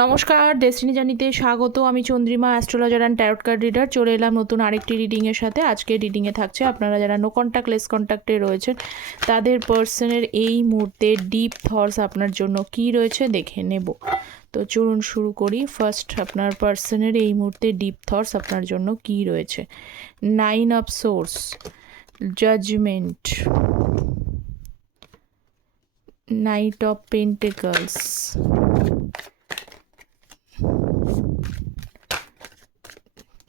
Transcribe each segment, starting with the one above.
নমস্কার, ডেস্টিনি জার্নিতে স্বাগত। আমি Chandrima, astrologer and tarot card reader. চলে এলাম নতুন আরেকটি রিডিংয়ের সাথে। আজকে রিডিংয়ে থাকছে আপনারা যারা নো কন্ট্যাক্ট লেস কন্ট্যাক্টে রয়েছেন তাদের পার্সনের এই মুহূর্তে ডিপ থটস আপনার জন্য কি রয়েছে দেখে নেব। তো চলুন শুরু করি। ফার্স্ট, আপনার পার্সনের এই মুহূর্তে ডিপ থটস আপনার জন্য কি রয়েছে। 9 of swords, judgement, knight of pentacles,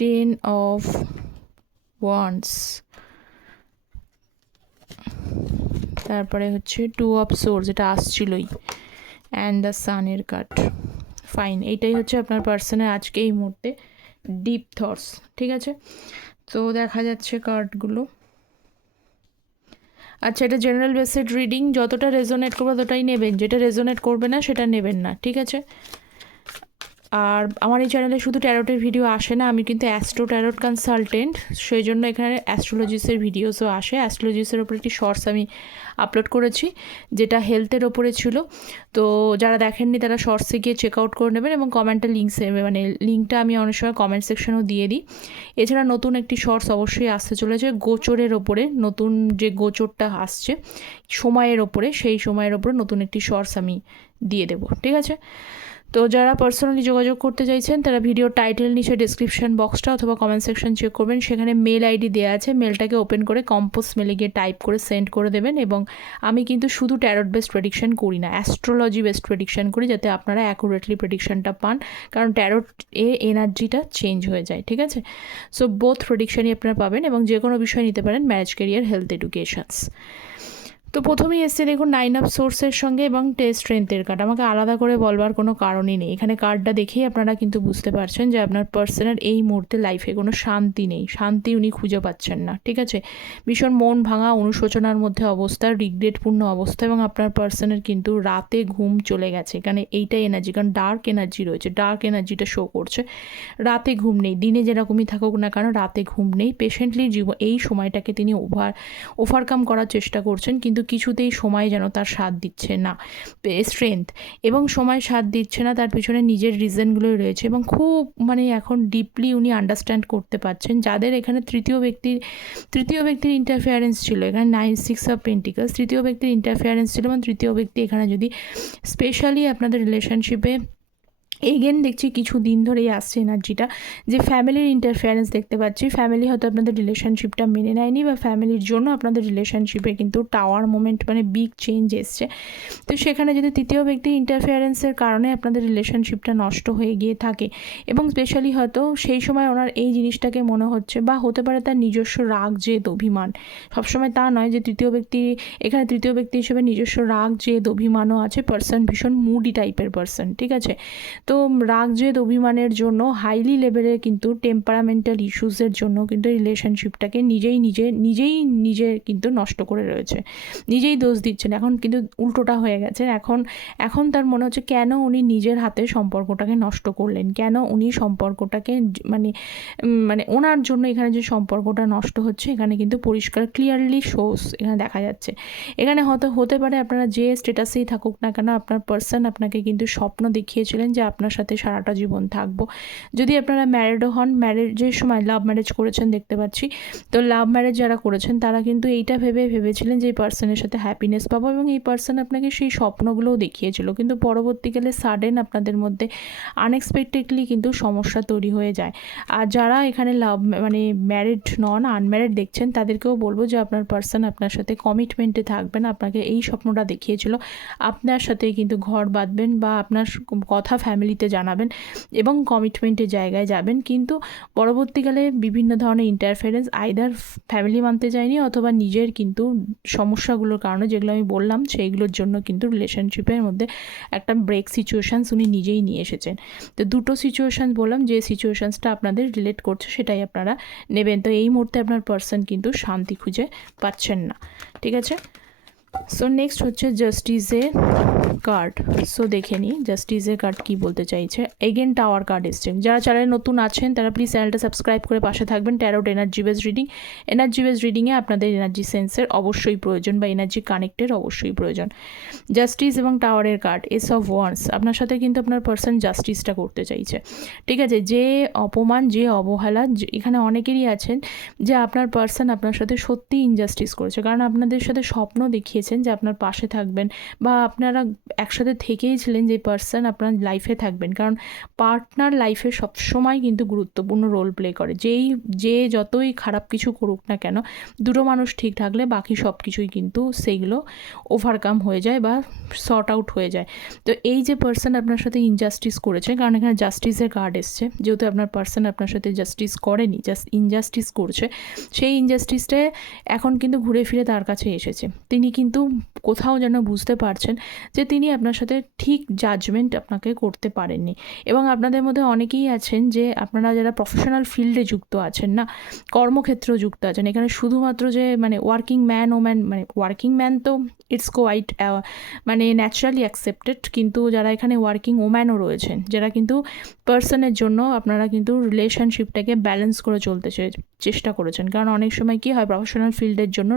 10 of wands, তারপরে হচ্ছে 2 of swords, এটা আসছিলই, অ্যান্ড দ্য সানের কার্ড। ফাইন, এইটাই হচ্ছে আপনার পার্সনের আজকে এই মুহূর্তে ডিপ থটস। ঠিক আছে, তো দেখা যাচ্ছে কার্ডগুলো। আচ্ছা, এটা জেনারেল বেসিড রিডিং, যতটা রেজোনেট করবে ততটাই নেবেন, যেটা রেজোনেট করবে না সেটা নেবেন না। ঠিক আছে, আর আমার এই চ্যানেলে শুধু ট্যারোটের ভিডিও আসে না, আমি কিন্তু অ্যাস্ট্রো ট্যারোট কনসালটেন্ট, সেই জন্য এখানে অ্যাস্ট্রোলজিসের ভিডিওসও আসে। অ্যাস্ট্রোলজিসের ওপরে একটি শর্টস আমি আপলোড করেছি যেটা হেলথের ওপরে ছিল, তো যারা দেখেননি তারা শর্টসে গিয়ে চেক আউট করে নেবেন এবং কমেন্টে লিঙ্কটা আমি অনেক সময় কমেন্ট সেকশনেও দিয়ে দিই। এছাড়া নতুন একটি শর্টস অবশ্যই আসতে চলেছে গোচরের ওপরে, নতুন যে গোচরটা আসছে সময়ের ওপরে, সেই সময়ের ওপরে নতুন একটি শর্টস আমি দিয়ে দেবো। ঠিক আছে, তো যারা পার্সোনালি যোগাযোগ করতে চাইছেন তারা ভিডিও টাইটেল নিচে ডিসক্রিপশন বক্সটা অথবা কমেন্ট সেকশন চেক করবেন, সেখানে মেল আইডি দেওয়া আছে। মেলটাকে ওপেন করে কম্পোজ মেলে গিয়ে টাইপ করে সেন্ড করে দেবেন। এবং আমি কিন্তু শুধু ট্যারট বেসড প্রেডিকশন করি না, অ্যাস্ট্রোলজি বেসড প্রেডিকশন করি, যাতে আপনারা অ্যাকুরেটলি প্রেডিকশনটা পান, কারণ ট্যারট এনার্জিটা চেঞ্জ হয়ে যায়। ঠিক আছে, সো বোথ প্রেডিকশনই আপনারা পাবেন এবং যে কোনো বিষয় নিতে পারেন, ম্যারেজ, ক্যারিয়ার, হেলথ, এডুকেশনস। তো প্রথমেই এসছে দেখুন 9 অফ সোর্সের সঙ্গে এবং স্ট্রেংথের কার্ড। আমাকে আলাদা করে বলবার কোনো কারণই নেই, এখানে কার্ডটা দেখেই আপনারা কিন্তু বুঝতে পারছেন যে আপনার পার্সনের এই মুহূর্তে লাইফে কোনো শান্তি নেই, শান্তি উনি খুঁজে পাচ্ছেন না। ঠিক আছে, ভীষণ মন ভাঙা, অনুশোচনার মধ্যে অবস্থা, রিগ্রেটপূর্ণ অবস্থা, এবং আপনার পার্সনের কিন্তু রাতে ঘুম চলে গেছে। এখানে এইটাই এনার্জি, কারণ ডার্ক এনার্জি রয়েছে, ডার্ক এনার্জিটা শো করছে। রাতে ঘুম নেই, দিনে যেরকমই থাকুক না কেন রাতে ঘুম নেই। পেশেন্টলি এই সময়টাকে তিনি ওভারকাম করার চেষ্টা করছেন, কিন্তু কিছুতেই সময় যেন তার সাথ দিচ্ছে না। স্ট্রেংথ এবং সময় সাথ দিচ্ছে না, তার পিছনে নিজের রিজনগুলোই রয়েছে এবং খুব এখন ডিপলি উনি আন্ডারস্ট্যান্ড করতে পারছেন। যাদের এখানে তৃতীয় ব্যক্তির ইন্টারফেয়ারেন্স ছিল, এখানে 6 অফ পেন্টিকলস, তৃতীয় ব্যক্তির ইন্টারফেয়ারেন্স ছিল, এবং তৃতীয় ব্যক্তি এখানে যদি স্পেশালি আপনাদের রিলেশনশিপে এগেন দেখছি কিছু দিন ধরেই আসছে এনার্জিটা, যে ফ্যামিলির ইন্টারফেয়ারেন্স দেখতে পাচ্ছি। ফ্যামিলি হয়তো আপনাদের রিলেশনশিপটা মেনে নেয়নি, বা ফ্যামিলির জন্য আপনাদের রিলেশনশিপে কিন্তু টাওয়ার মোমেন্ট বিগ চেঞ্জ এসছে। তো সেখানে যদি তৃতীয় ব্যক্তির ইন্টারফেয়ারেন্সের কারণে আপনাদের রিলেশনশিপটা নষ্ট হয়ে গিয়ে থাকে, এবং স্পেশালি হয়তো সেই সময় ওনার এই জিনিসটাকে মনে হচ্ছে, বা হতে পারে তার নিজস্ব রাগ, জেদ, অভিমান। সবসময় তা নয় যে এখানে তৃতীয় ব্যক্তি হিসেবে নিজস্ব রাগ, জেদ, অভিমানও আছে। পার্সন ভীষণ মুডি টাইপের পার্সন। ঠিক আছে, তো রাগ, জেদ, অভিমানের জন্য হাইলি লেভেলের কিন্তু টেম্পারামেন্টাল ইস্যুসের জন্য কিন্তু রিলেশনশিপটাকে নিজে কিন্তু নষ্ট করে রয়েছে, নিজেই দোষ দিচ্ছেন। এখন কিন্তু উল্টোটা হয়ে গেছে। এখন তার মনে হচ্ছে কেন উনি নিজের হাতে সম্পর্কটাকে নষ্ট করলেন, কেন উনি সম্পর্কটাকে ওনার জন্য এখানে যে সম্পর্কটা নষ্ট হচ্ছে, এখানে কিন্তু পরিষ্কার ক্লিয়ারলি শোস এখানে দেখা যাচ্ছে। এখানে হতে পারে আপনারা যে স্ট্যাটাসেই থাকুক না কেন, আপনার পার্সন আপনাকে কিন্তু স্বপ্ন দেখিয়েছিলেন যে আপনার সাথে সারাটা জীবন থাকবো। যদি আপনারা ম্যারিডও হন, ম্যারেজের সময় লাভ ম্যারেজ করেছেন দেখতে পাচ্ছি, তো লাভ ম্যারেজ যারা করেছেন তারা কিন্তু এইটা ভেবেছিলেন যে এই পার্সনের সাথে হ্যাপিনেস পাবো, এবং এই পার্সন আপনাকে সেই স্বপ্নগুলোও দেখিয়েছিল। কিন্তু পরবর্তীকালে সাডেন আপনাদের মধ্যে আনএক্সপেক্টেডলি কিন্তু সমস্যা তৈরি হয়ে যায়। আর যারা এখানে ম্যারিড নন, আনম্যারিড দেখছেন, তাদেরকেও বলবো যে আপনার পার্সন আপনার সাথে কমিটমেন্টে থাকবেন। আপনাকে এই স্বপ্নটা দেখিয়েছিল, আপনার সাথে কিন্তু ঘর বাঁধবেন বা আপনার কথা ফ্যামিলিতে জানাবেন এবং কমিটমেন্টের জায়গায় যাবেন। কিন্তু পরবর্তীকালে বিভিন্ন ধরনের ইন্টারফারেন্স, আইদার ফ্যামিলি মানতে চায়নি অথবা নিজের কিন্তু সমস্যাগুলোর কারণে, যেগুলো আমি বললাম, সেইগুলোর জন্য কিন্তু রিলেশনশিপের মধ্যে একটা ব্রেক সিচুয়েশানস উনি নিজেই নিয়ে এসেছেন। তো দুটো সিচুয়েশান বললাম, যে সিচুয়েশানসটা আপনাদের রিলেট করছে সেটাই আপনারা নেবেন। তো এই মুহূর্তে আপনার পার্সন কিন্তু শান্তি খুঁজে পাচ্ছেন না। ঠিক আছে, সো নেক্সট হচ্ছে জাস্টিসের কার্ড। সো দেখে নিই জাস্টিসের কার্ড কী বলতে চাইছে। এগেন টাওয়ার কার্ড এসছে। যারা চ্যানেলে নতুন আছেন তারা প্লিজ চ্যানেলটা সাবস্ক্রাইব করে পাশে থাকবেন। Tarot energy base reading, energy base রিডিংয়ে আপনাদের এনার্জি সেন্সের অবশ্যই প্রয়োজন বা এনার্জি কানেক্টের অবশ্যই প্রয়োজন। জাস্টিস এবং টাওয়ারের কার্ড, এস অফ ওয়ান্স। আপনার সাথে কিন্তু আপনার পার্সন জাস্টিসটা করতে চাইছে, ঠিক আছে। যে অপমান, যে অবহেলা, এখানে অনেকেরই আছেন যে আপনার পার্সন আপনার সাথে সত্যি ইনজাস্টিস করেছে, কারণ আপনাদের সাথে স্বপ্ন দেখিয়েছেন যে আপনার পাশে থাকবেন বা আপনারা একসাথে থেকেই ছিলেন যে পার্সন আপনার লাইফে থাকবেন, কারণ পার্টনার লাইফে সবসময় কিন্তু গুরুত্বপূর্ণ রোল প্লে করে। যে যতই খারাপ কিছু করুক না কেন, দুটো মানুষ ঠিক থাকলে বাকি সব কিছুই কিন্তু সেইগুলো ওভারকাম হয়ে যায় বা সর্ট আউট হয়ে যায়। তো এই যে পার্সন আপনার সাথে ইনজাস্টিস করেছে, কারণ এখানে জাস্টিসের কার্ড এসছে, যেহেতু আপনার পার্সন আপনার সাথে জাস্টিস করেনি, জাস্ট ইনজাস্টিস করছে, সেই ইনজাস্টিসটা এখন কিন্তু ঘুরে ফিরে তার কাছে এসেছে। তিনি কিন্তু কোথাও যেন বুঝতে পারছেন যে তিনি আপনার সাথে ঠিক জাজমেন্ট আপনাকে করতে পারেননি। এবং আপনাদের মধ্যে অনেকেই আছেন যে আপনারা যারা প্রফেশনাল ফিল্ডে যুক্ত আছেন না, কর্মক্ষেত্রেও যুক্ত আছেন, এখানে শুধুমাত্র যে মানে ওয়ার্কিং ম্যান মানে ওয়ার্কিং ম্যান তো ইটস কোয়াইট মানে ন্যাচারালি অ্যাকসেপ্টেড, কিন্তু যারা এখানে ওয়ার্কিং ওম্যানও রয়েছেন, যারা কিন্তু পার্সনের জন্য আপনারা কিন্তু রিলেশনশিপটাকে ব্যালেন্স করে চলতে চেষ্টা করেছেন। কারণ অনেক সময় কী হয়, প্রফেশনাল ফিল্ডের জন্য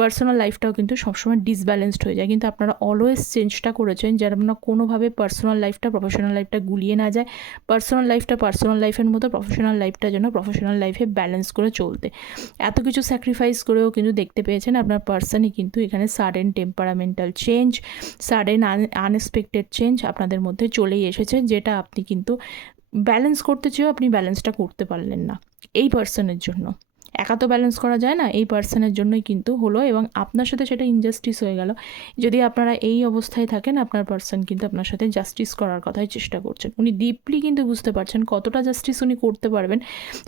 পার্সোনাল লাইফটাও কিন্তু সবসময় ডিসব্যালেন্সড হয়ে যায়, কিন্তু আপনারা অলওয়েজ চেঞ্জটা করেছেন যেন আপনার কোনোভাবে পার্সোনাল লাইফটা প্রফেশনাল লাইফটা গুলিয়ে না যায়, পার্সোনাল লাইফটা পার্সোনাল লাইফের মতো প্রফেশনাল লাইফটা যেন প্রফেশনাল লাইফে ব্যালেন্স করে চলতে। এত কিছু স্যাক্রিফাইস করেও কিন্তু দেখতে পেয়েছেন আপনার পার্সনই কিন্তু এখানে sudden temperamental change, sudden unexpected change আপনাদের মধ্যে চলেই এসেছে, যেটা আপনি কিন্তু ব্যালেন্স করতে চেয়েও আপনি ব্যালেন্সটা করতে পারলেন না এই পার্সনের জন্য। একা তো ব্যালেন্স করা যায় না, এই পার্সনের জন্যই কিন্তু হলো এবং আপনার সাথে সেটা ইনজাস্টিস হয়ে গেল। যদি আপনারা এই অবস্থায় থাকেন, আপনার পার্সন কিন্তু আপনার সাথে জাস্টিস করার কথাই চেষ্টা করছেন। উনি ডিপলি কিন্তু বুঝতে পারছেন কতটা জাস্টিস উনি করতে পারবেন,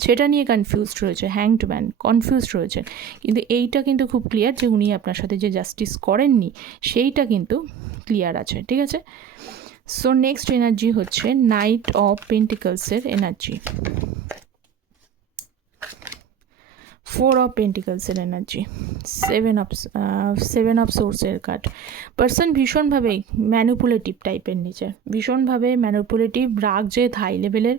সেটা নিয়ে কনফিউজড রয়েছে, হ্যাংড ম্যান কনফিউজড রয়েছেন। কিন্তু এইটা কিন্তু খুব ক্লিয়ার যে উনি আপনার সাথে যে জাস্টিস করেননি সেইটা কিন্তু ক্লিয়ার আছে, ঠিক আছে। সো নেক্সট এনার্জি হচ্ছে নাইট অফ পেন্টিকলসের এনার্জি, 4 অফ পেন্টিকলসের এনার্জি, সেভেন অফ সোর্সের কার্ড। পার্সন ভীষণভাবে ম্যানিপুলেটিভ টাইপের নেচার, ভীষণভাবে ম্যানিপুলেটিভ, রাগ জেদ হাই লেভেলের।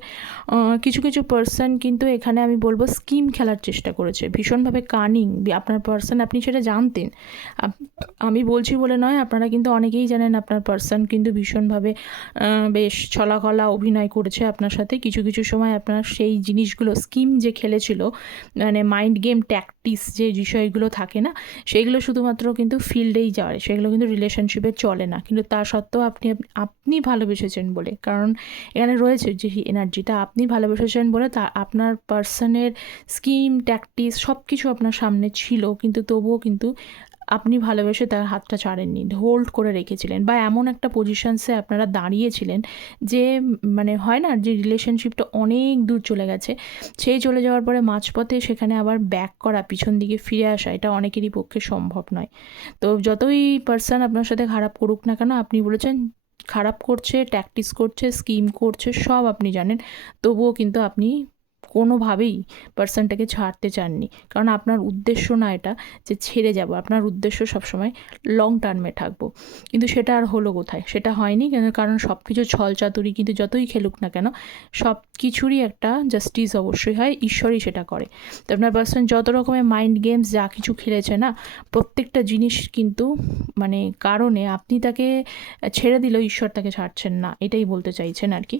কিছু কিছু পার্সন কিন্তু এখানে আমি বলবো স্কিম খেলার চেষ্টা করেছে, ভীষণভাবে কানিং। আপনার পার্সন, আপনি সেটা জানতেন, আমি বলছি বলে নয়, আপনারা কিন্তু অনেকেই জানেন আপনার পার্সন কিন্তু ভীষণভাবে বেশ ছলাকলা অভিনয় করেছে আপনার সাথে। কিছু কিছু সময় আপনার সেই জিনিসগুলো স্কিম যে খেলেছিল, মানে মাইন্ড গেম ট্যাকটিক্স যে বিষয়গুলো থাকে না, সেগুলো শুধুমাত্র কিন্তু ফিল্ডেই যায়, সেগুলো কিন্তু রিলেশনশিপে চলে না। কিন্তু তা সত্ত্বেও আপনি ভালোবেসেছেন বলে, কারণ এখানে রয়েছে যে এনার্জিটা আপনি ভালোবেসেছেন বলে, তা আপনার পার্সনের স্কিম ট্যাকটিক্স সব কিছু আপনার সামনে ছিল, কিন্তু তবুও কিন্তু আপনি ভালোবেসে তার হাতটা ছাড়েননি, হোল্ড করে রেখেছিলেন, বা এমন একটা পজিশনসে আপনারা দাঁড়িয়েছিলেন যে মানে হয় না যে রিলেশনশিপটা অনেক দূর চলে গেছে, সেই চলে যাওয়ার পরে মাঝপথে সেখানে আবার ব্যাক করা, পিছন দিকে ফিরে আসা, এটা অনেকেরই পক্ষে সম্ভব নয়। তো যতই পার্সন আপনার সাথে খারাপ করুক না কেন, আপনি বলেছেন খারাপ করছে, ট্যাকটিক্স করছে, স্কিম করছে, সব আপনি জানেন, তবুও কিন্তু আপনি কোনোভাবেই পার্সনটাকে ছাড়তে চাননি, কারণ আপনার উদ্দেশ্য না এটা যে ছেড়ে যাব, আপনার উদ্দেশ্য সবসময় লং টার্মে থাকবো। কিন্তু সেটা আর হলো কোথায়, সেটা হয়নি কেন, কারণ সব কিছু ছলচাতুরি কিন্তু যতই খেলুক না কেন, সব কিছুরই একটা জাস্টিস অবশ্যই হয়, ঈশ্বরই সেটা করে। তো আপনার পার্সন যত রকমের মাইন্ড গেমস যা কিছু খেলেছে না, প্রত্যেকটা জিনিস কিন্তু মানে কারণে আপনি তাকে ছেড়ে দিলেও ঈশ্বর তাকে ছাড়ছেন না, এটাই বলতে চাইছেন আর কি।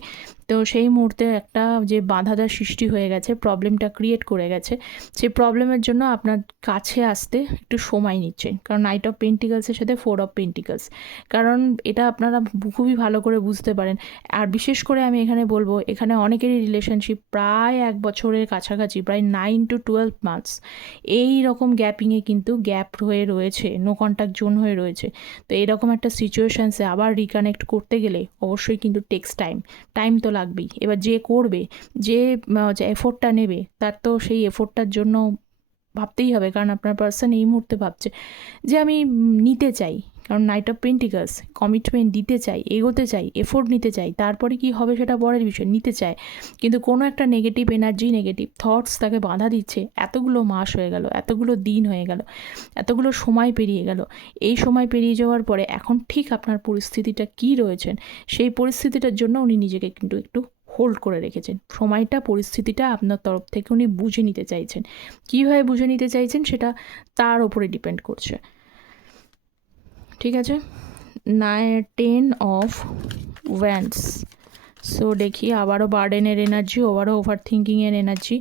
তো সেই মুহূর্তে একটা যে বাধাদার সৃষ্টি হয়ে গেছে, প্রবলেমটা ক্রিয়েট করে গেছে, সেই প্রবলেমের জন্য আপনার কাছে আসতে একটু সময় নিচ্ছে, কারণ নাইট অফ পেন্টিকলসের সাথে 4 অফ পেন্টিকলস, কারণ এটা আপনারা খুবই ভালো করে বুঝতে পারেন। আর বিশেষ করে আমি এখানে বলবো, এখানে অনেকেরই রিলেশনশিপ প্রায় 1 বছরের কাছাকাছি, প্রায় 9 to 12 মান্থস এই রকম গ্যাপিংয়ে কিন্তু গ্যাপ হয়ে রয়েছে, নো কন্ট্যাক্ট জোন হয়ে রয়েছে। তো এইরকম একটা সিচুয়েশানসে আবার রিকানেক্ট করতে গেলে অবশ্যই কিন্তু টেক্স টাইম তো লাগবেই। এবার যে করবে, যে এফোর্টটা নেবে, তার তো সেই এফোর্টটার জন্য ভাবতেই হবে, কারণ আপনার পার্সন এই মুহূর্তে ভাবছে যে আমি নিতে চাই, কারণ নাইট অফ পেন্টিকালস কমিটমেন্ট দিতে চাই, এগোতে চাই, এফোর্ট নিতে চাই, তারপরে কি হবে সেটা পরের বিষয়, নিতে চায়, কিন্তু কোনো একটা নেগেটিভ এনার্জি, নেগেটিভ থটস তাকে বাধা দিচ্ছে। এতগুলো মাস হয়ে গেল, এতগুলো দিন হয়ে গেল, এতগুলো সময় পেরিয়ে গেল। এই সময় পেরিয়ে যাওয়ার পরে এখন ঠিক আপনার পরিস্থিতিটা কী রয়েছেন, সেই পরিস্থিতিটার জন্য উনি নিজেকে কিন্তু একটু হোল্ড করে রেখেছেন। সময়টা, পরিস্থিতিটা আপনার তরফ থেকে উনি বুঝে নিতে চাইছেন। কীভাবে বুঝে নিতে চাইছেন সেটা তার ওপরে ডিপেন্ড করছে, ঠিক আছে। 10 অফ ওয়ান্ডস। সো দেখি আবারও বার্ডেনের এনার্জি, আবারও ওভার থিঙ্কিংয়ের এনার্জি,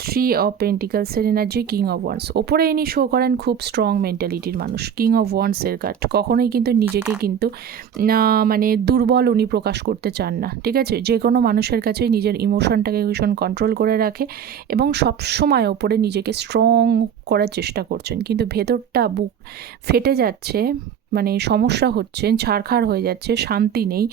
3 অফ পেন্টিকালসের এনার্জি, কিং অফ ওয়ান্ডস। ওপরে ইনি শো করেন খুব স্ট্রং মেন্টালিটির মানুষ। কিং অফ ওয়ান্ডসের কার্ড, কখনোই কিন্তু নিজেকে কিন্তু মানে দুর্বল উনি প্রকাশ করতে চান না, ঠিক আছে। যে কোনো মানুষের কাছে নিজের ইমোশনটাকে ভীষণ কন্ট্রোল করে রাখে এবং সবসময় ওপরে নিজেকে স্ট্রং করার চেষ্টা করছেন, কিন্তু ভেতরটা বুক ফেটে যাচ্ছে, মানে সমস্যা হচ্ছে, ছাড়খাড় হয়ে যাচ্ছে, শান্তি নেই,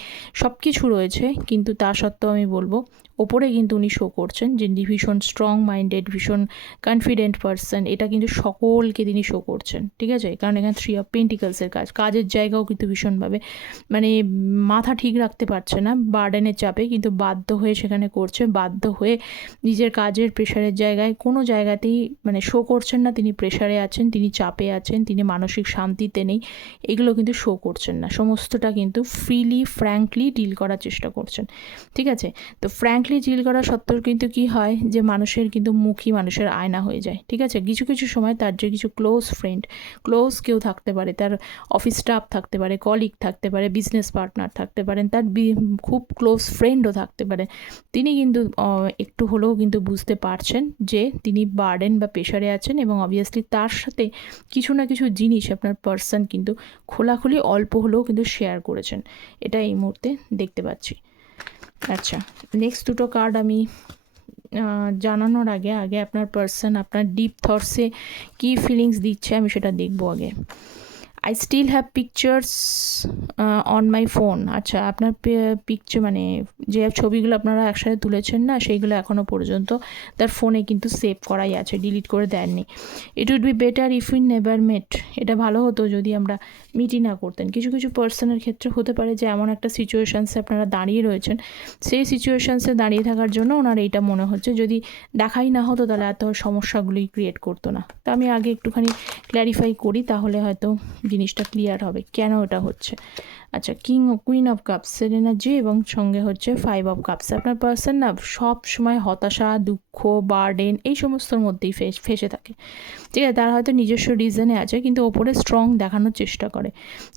সব কিছু রয়েছে, কিন্তু তা সত্ত্বেও আমি বলবো ওপরে কিন্তু উনি শো করছেন যে ভীষণ স্ট্রং মাইন্ডেড, ভীষণ কনফিডেন্ট পারসন, এটা কিন্তু সকলকে তিনি শো করছেন, ঠিক আছে। কারণ এখানে 3 অফ পেন্টিকালসের কাজের জায়গাও কিন্তু ভীষণভাবে মানে মাথা ঠিক রাখতে পারছে না বার্ডেনের চাপে, কিন্তু বাধ্য হয়ে সেখানে করছে, বাধ্য হয়ে নিজের কাজের প্রেশারের জায়গায় কোনো জায়গাতেই মানে শো করছেন না তিনি প্রেশারে আছেন, তিনি চাপে আছেন, তিনি মানসিক শান্তিতে নেই, এগুলো কিন্তু শো করছেন না। সমস্তটা কিন্তু ফ্রিলি ফ্র্যাঙ্কলি ডিল করার চেষ্টা করছেন, ঠিক আছে। তো ফ্র্যাঙ্কলি ডিল করা সত্ত্বেও কিন্তু কি হয় যে মানুষের কিন্তু মুখই মানুষের আয়না হয়ে যায়, ঠিক আছে। কিছু কিছু সময় তার যে কিছু ক্লোজ ফ্রেন্ড, ক্লোজ কেউ থাকতে পারে, তার অফিস স্টাফ থাকতে পারে, কলিগ থাকতে পারে, বিজনেস পার্টনার থাকতে পারেন, তার খুব ক্লোজ ফ্রেন্ডও থাকতে পারে, তিনি কিন্তু একটু হলেও কিন্তু বুঝতে পারছেন যে তিনি বার্ডেন বা প্রেশারে আছেন, এবং অবভিয়াসলি তার সাথে কিছু না কিছু জিনিস আপনার পার্সন কিন্তু খোলাখুলি অল্প হলেও কিন্তু শেয়ার করেছেন, এটা এই মুহূর্তে দেখতে পাচ্ছি। আচ্ছা, নেক্সট দুটো কার্ড আমি জানানোর আগে আপনার পার্সন আপনার ডিপ থটসে কী ফিলিংস দিচ্ছে আমি সেটা দেখবো আগে। I still have pictures on my phone. আচ্ছা, আপনার পিকচার মানে যে ছবিগুলো আপনারা একসাথে তুলেছেন না, সেইগুলো এখনও পর্যন্ত তার ফোনে কিন্তু সেভ করাই আছে, ডিলিট করে দেননি। It would be better if we never met. এটা ভালো হতো যদি আমরা মিটই না করতেন। কিছু কিছু পার্সনের ক্ষেত্রে হতে পারে যে এমন একটা সিচুয়েশানসে আপনারা দাঁড়িয়ে রয়েছেন, সেই সিচুয়েশানসে দাঁড়িয়ে থাকার জন্য ওনার এইটা মনে হচ্ছে যদি দেখাই না হতো তাহলে এত সমস্যাগুলোই ক্রিয়েট করতো না। তো আমি আগে একটুখানি ক্ল্যারিফাই করি, তাহলে হয়তো জিনিসটা ক্লিয়ার হবে কেন এটা হচ্ছে। আচ্ছা, কুইন অফ কাপসের এনার্জি এবং সঙ্গে হচ্ছে 5 অফ কাপস। আপনার পার্সন না সব সময় হতাশা, দুঃখ, বার্ডেন এই সমস্তর মধ্যেই ফেসে থাকে, ঠিক আছে। তার হয়তো নিজস্ব রিজনে আছে, কিন্তু ওপরে স্ট্রং দেখানোর চেষ্টা করে,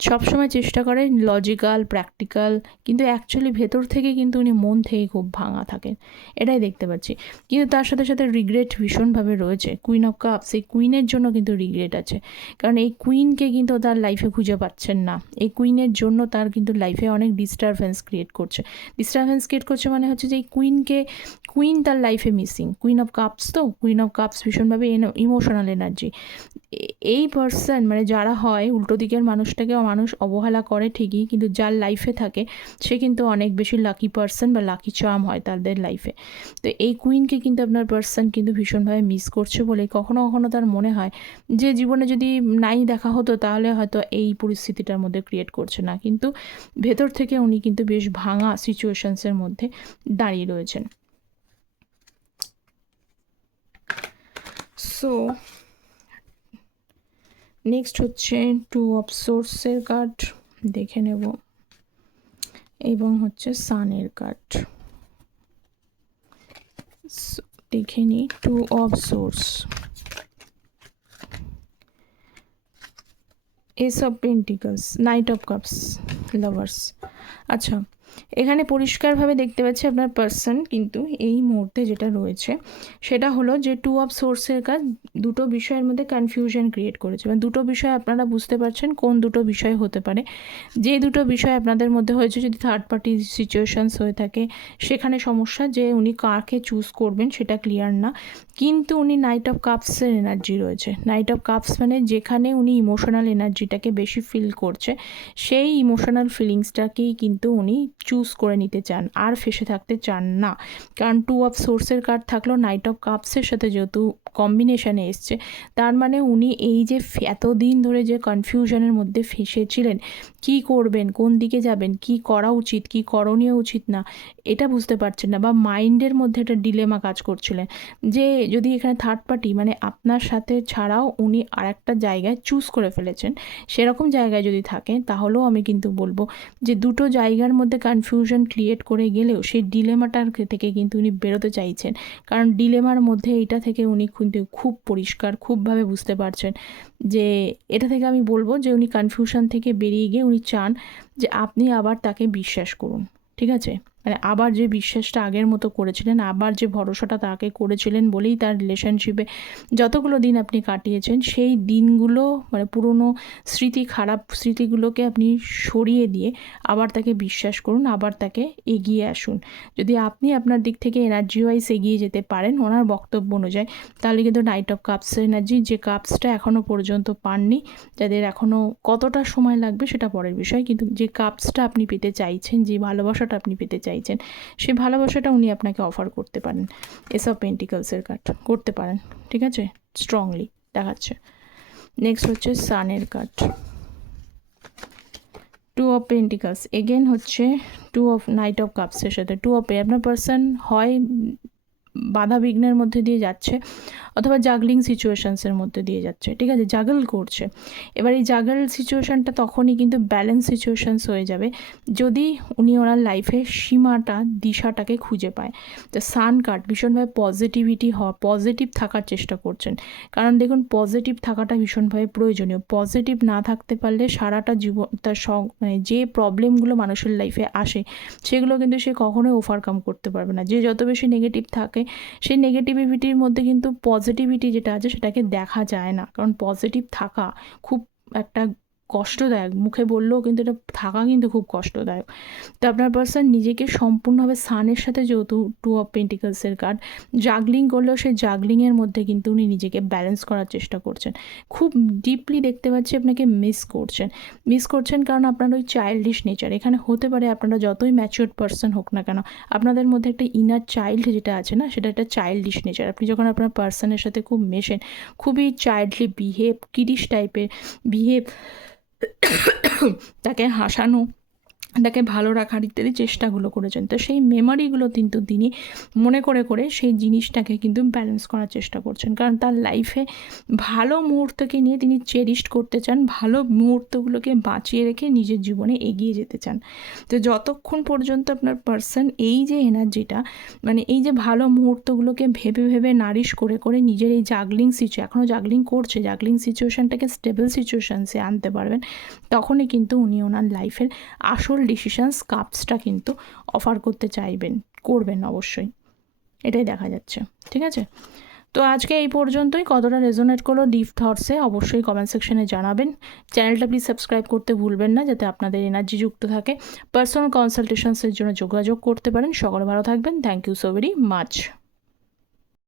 সব সময় চেষ্টা করে লজিক্যাল, প্র্যাকটিক্যাল, কিন্তু অ্যাকচুয়ালি ভেতর থেকে কিন্তু উনি মন থেকে খুব ভাঙা থাকেন, এটাই দেখতে পাচ্ছি। কিন্তু তার সাথে সাথে রিগ্রেট ভীষণভাবে রয়েছে। কুইন অফ কাপস, এই কুইনের জন্য কিন্তু রিগ্রেট আছে, কারণ এই কুইনকে কিন্তু তার লাইফে খুঁজে পাচ্ছেন না। এই কুইনের জন্য তার কিন্তু লাইফে অনেক ডিস্টারবেন্স ক্রিয়েট করছে মানে হচ্ছে যে এই কুইন তার লাইফে মিসিং। কুইন অফ কাপস, তো কুইন অফ কাপস ভীষণভাবে ইমোশনাল এনার্জি। এই পার্সন মানে যারা হয় উল্টো দিকের মানুষটাকে মানুষ অবহেলা করে ঠিকই, কিন্তু যার লাইফে থাকে সে কিন্তু অনেক বেশি লাকি পার্সন বা লাকি চার্ম হয় তাদের লাইফে। তো এই কুইনকে কিন্তু আপনার পার্সন কিন্তু ভীষণভাবে মিস করছে বলে কখনো কখনো তার মনে হয় যে জীবনে যদি নাই দেখা হতো তাহলে হয়তো এই পরিস্থিতিটার মধ্যে ক্রিয়েট করছে না, কিন্তু ভেতর থেকে উনি কিন্তু বেশ ভাঙা সিচুয়েশনসের মধ্যে দাঁড়িয়ে রয়েছেন। সো নেক্সট হচ্ছে 2 অফ সোর্সের কার্ড দেখে নেব, এবং হচ্ছে সানের কার্ড দেখে নিই। 2 of swords, S of pentacles, night of cups, lovers. আচ্ছা, এখানে পরিষ্কারভাবে দেখতে পাচ্ছি আপনার পার্সন কিন্তু এই মুহূর্তে যেটা রয়েছে সেটা হলো যে 2 অফ সোর্সের কাজ দুটো বিষয়ের মধ্যে কনফিউশন ক্রিয়েট করেছে, মানে দুটো বিষয় আপনারা বুঝতে পারছেন কোন দুটো বিষয় হতে পারে। যে দুটো বিষয় আপনাদের মধ্যে হয়েছে, যদি থার্ড পার্টি সিচুয়েশনস হয়ে থাকে সেখানে সমস্যা, যে উনি কাকে চুজ করবেন সেটা ক্লিয়ার না, কিন্তু উনি নাইট অফ কাপসের এনার্জি রয়েছে। নাইট অফ কাপস মানে যেখানে উনি ইমোশনাল এনার্জিটাকে বেশি ফিল করছে, সেই ইমোশনাল ফিলিংসটাকেই কিন্তু উনি চুজ করে নিতে চান, আর ফেসে থাকতে চান না। কারণ 2 অফ সোর্সের কার্ড থাকলেও নাইট অফ কাপসের সাথে যেহেতু কম্বিনেশানে এসছে, তার মানে উনি এই যে এতদিন ধরে যে কনফিউশনের মধ্যে ফেসেছিলেন, কী করবেন, কোন দিকে যাবেন, কি করা উচিত, কি করণীয় উচিত না, এটা বুঝতে পারছেন না, বা মাইন্ডের মধ্যে একটা ডিলেমা কাজ করছিলেন যে যদি এখানে থার্ড পার্টি মানে আপনার সাথে ছাড়াও উনি আরেকটা জায়গায় চুজ করে ফেলেছেন, সেরকম জায়গায় যদি থাকে, তাহলেও আমি কিন্তু বলবো যে দুটো জায়গার মধ্যে কনফিউশন ক্রিয়েট করে গেলেও সেই ডিলেমাটার থেকে কিন্তু উনি বেরোতে চাইছেন। কারণ ডিলেমার মধ্যে এইটা থেকে উনি কিন্তু খুব পরিষ্কার, খুবভাবে বুঝতে পারছেন যে এটা থেকে আমি বলবো যে উনি কনফিউশন থেকে বেরিয়ে গিয়ে উনি চান যে আপনি আবার তাকে বিশ্বাস করুন। ঠিক আছে, মানে আবার যে বিশ্বাসটা আগের মতো করেছিলেন, আবার যে ভরসাটা তাকে করেছিলেন বলেই তার রিলেশনশিপে যতগুলো দিন আপনি কাটিয়েছেন, সেই দিনগুলো মানে পুরনো স্মৃতি, খারাপ স্মৃতিগুলোকে আপনি সরিয়ে দিয়ে আবার তাকে বিশ্বাস করুন, আবার তাকে এগিয়ে আসুন। যদি আপনি আপনার দিক থেকে এনার্জি ওয়াইজ এগিয়ে যেতে পারেন ওনার বক্তব্য অনুযায়ী, তাহলে কিন্তু নাইট অফ কাপসের এনার্জি, যে কাপসটা এখনও পর্যন্ত পাননি, যাদের এখনও কতটা সময় লাগবে সেটা পরের বিষয়, কিন্তু যে কাপসটা আপনি পেতে চাইছেন, যে ভালোবাসাটা আপনি পেতে চাইছেন, সেই ভালোবাসাটা উনি আপনাকে অফার করতে পারেন। এস অফ পেন্টিকলসের কার্ড করতে পারেন। ঠিক আছে, স্ট্রংলি দেখাচ্ছে। নেক্সট হচ্ছে সানের কার্ড, 2 অফ পেন্টিকলস। এগেন হচ্ছে 2 অফ নাইট অফ কাপসের সাথে 2 অফ আপনার পার্সন হয় বাধা বিঘ্নের মধ্যে দিয়ে যাচ্ছে, অথবা জাগলিং সিচুয়েশানসের মধ্যে দিয়ে যাচ্ছে। ঠিক আছে, জাগল করছে। এবার এই জাগল সিচুয়েশানটা তখনই কিন্তু ব্যালেন্স সিচুয়েশানস হয়ে যাবে যদি উনি ওনার লাইফে সীমাটা, দিশাটাকে খুঁজে পায়। তো সান কার্ড ভীষণভাবে পজিটিভিটি পজিটিভ থাকার চেষ্টা করছেন। কারণ দেখুন, পজিটিভ থাকাটা ভীষণভাবে প্রয়োজনীয়। পজিটিভ না থাকতে পারলে সারাটা জীবন তার মানে যে প্রবলেমগুলো মানুষের লাইফে আসে, সেগুলো কিন্তু সে কখনোই ওভারকাম করতে পারবে না। যে যত বেশি নেগেটিভ থাকে, সেই নেগেটিভিটির মধ্যে কিন্তু পজিটিভিটি যেটা আছে সেটাকে দেখা যায় না। কারণ পজিটিভ থাকা খুব একটা কষ্টদায়ক, মুখে বললেও কিন্তু এটা থাকা কিন্তু খুব কষ্টদায়ক। তো আপনার পার্সন নিজেকে সম্পূর্ণভাবে সানের সাথে, যেহেতু 2 অফ পেন্টিকলসের কার্ড, জাগলিং করলেও সেই জাগলিংয়ের মধ্যে কিন্তু উনি নিজেকে ব্যালেন্স করার চেষ্টা করছেন। খুব ডিপলি দেখতে পাচ্ছি আপনাকে মিস করছেন, কারণ আপনার ওই চাইল্ডিশ নেচার এখানে হতে পারে। আপনারা যতই ম্যাচিওর পার্সন হোক না কেন, আপনাদের মধ্যে একটা ইনার চাইল্ড যেটা আছে না, সেটা একটা চাইল্ডিশ নেচার। আপনি যখন আপনার পার্সনের সাথে খুব মেশেন, খুবই চাইল্ডলি বিহেভ, কিডিশ টাইপের বিহেভ, তাকে হাসানো, তাকে ভালো রাখার ইত্যাদি চেষ্টাগুলো করেছেন। তো সেই মেমোরিগুলো কিন্তু তিনি মনে করে সেই জিনিসটাকে কিন্তু ব্যালেন্স করার চেষ্টা করছেন। কারণ তার লাইফে ভালো মুহূর্তকে নিয়ে তিনি চেরিস্ট করতে চান, ভালো মুহূর্তগুলোকে বাঁচিয়ে রেখে নিজের জীবনে এগিয়ে যেতে চান। তো যতক্ষণ পর্যন্ত আপনার পার্সন এই যে এনার্জিটা, মানে এই যে ভালো মুহূর্তগুলোকে ভেবে নারিশ করে নিজের এই জাগলিং এখনও জাগলিং করছে, জাগলিং সিচুয়েশানটাকে স্টেবল সিচুয়েশানসে আনতে পারবেন, তখনই কিন্তু উনি ওনার লাইফের আসল ডিসিশনস, কাপসটা কিন্তু অফার করতে করবেন অবশ্যই। এটাই দেখা যাচ্ছে। ঠিক আছে, তো আজকে এই পর্যন্তই। কতটা রেজোনেট করলো ডিপ থটসে অবশ্যই কমেন্ট সেকশনে জানাবেন। চ্যানেলটা প্লিজ সাবস্ক্রাইব করতে ভুলবেন না, যাতে আপনাদের এনার্জি যুক্ত থাকে। পার্সোনাল কনসালটেশনসের জন্য যোগাযোগ করতে পারেন। সকলে ভালো থাকবেন। Thank you so very much.